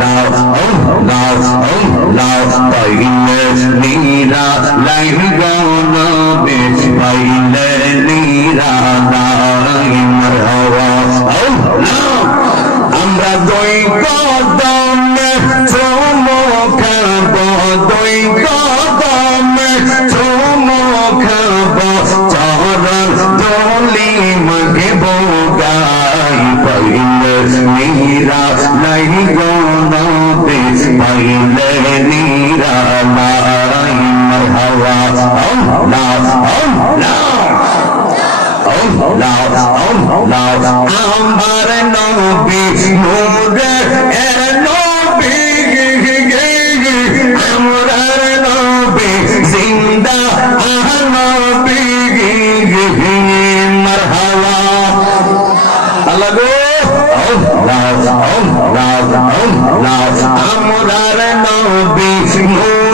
লাও লাও লাও পাইলে নীরা লাই গনবে পাইলে নীরা লাই মারহাবা লাও আমরা দুই কদমে চুমুখাব দুই কদমে চুমুখাব চরণ দলি মগে বোগাই পাইলে নীরা লাই আমার নবী নূরে এর নবী আমরার নবী জিন্দা আহ নবী মারহাবা আল্লাহ গো আমরার নবী মর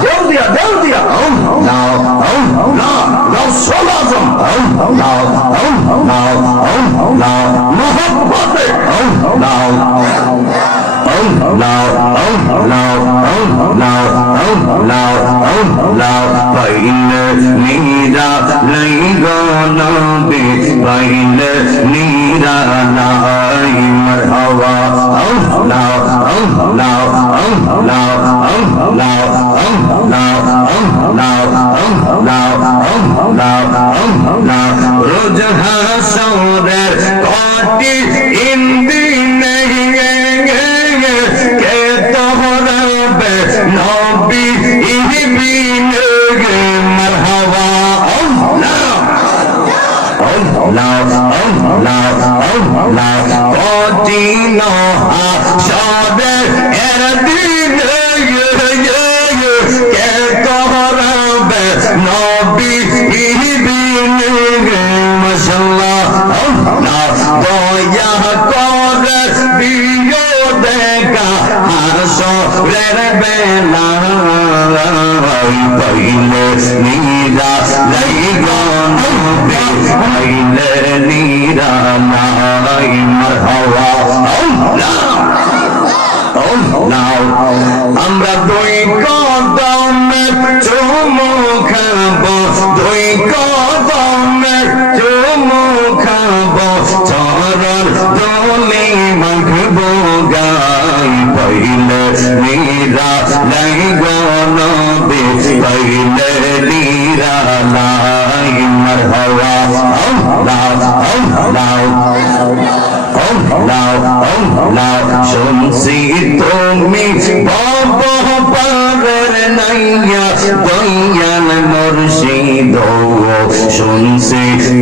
বেলা পাইলে নীরা লাই গনবে পাইলে নীরা লাই মারহাবা গনবে পাইলে নীরা লাই মারহাবা। নাও নাও নাও রোজ হাসরের কটি ইন্দি নবী ইহবিন মারহাবা। কঠিন সবে এর দিন কে করবে নবী ইহদিন মশাল্লাহ দয়া করে দিও দেখা হাসরের বেলা পাইলে আমরা দুই কদমে চুমু খাব, দুই কদমে চুমু খাব, চরণ দোলে মাখব গাই পাইলে নীরা লাই গনবে পাইলে নীরা লাই মারহাবা লাও লাও শুনছি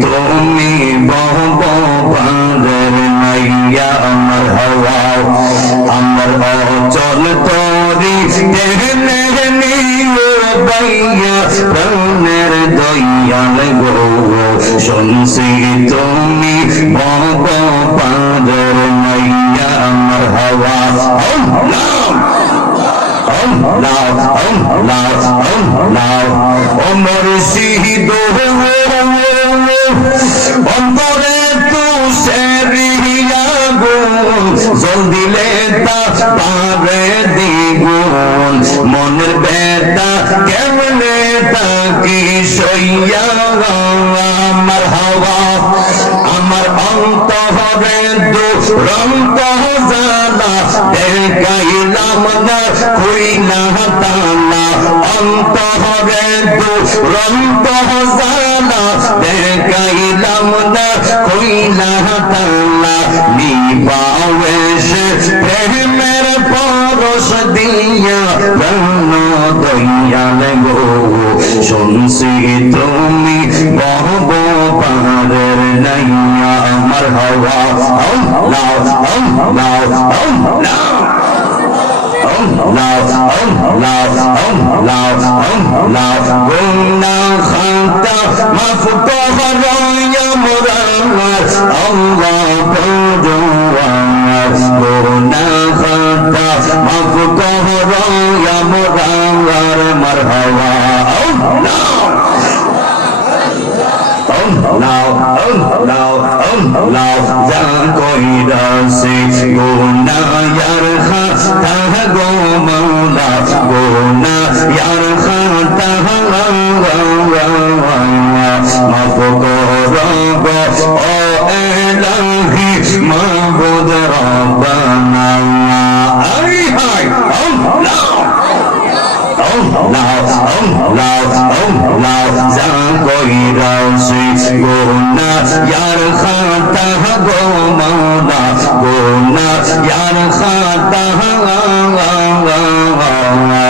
তুমি বাব পারের নাইয়া আমার হওয়া, আমার অচল তরি তেহনে নিয়ে বাইয়া প্রাণের দয়াল গো। শুনছি তুমি বাব পাদর মাইয়া আমার হওয়া জল দিলে তা পারে দ্বিগুণ। মনের বেটা কেমনে তা কি সইয়া আমার হাওয়া, আমার অন্তরে দুরন্ত জানা দেখাইলাম না কইলা তালা। অন্তরে দুরন্ত জানা দেখাইলাম না, কইলা তালা নিবাবেশ প্রেমের পরশ দিয়া, রন্ন দয়াল গো। শুনছি তুমি বহব পারের নাইয়া, আমার হওয়া লাও লাও লাও গুনা খাতা মাফ কর মোরার আল্লাহ পরওয়ার গুনা খাতা মাফ কর মোরার মারহাবা আল্লাহ লাও লাও লাও যা কইরা সে গোনা ইয়ার খাতা গো মাওলা গোনা ইয়ার খাতা মাফ করো গো ও এলাহি মাবুদ রব্বানা আই হাই আল্লাহ গোনা ইয়ার খাতা গো মাওলা গোনা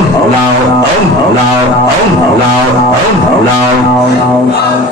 ইয়া মুদাওয়ার মারহাবা আল্লাহ আল্লাহ আল্লাহ আল্লাহ আল্লাহ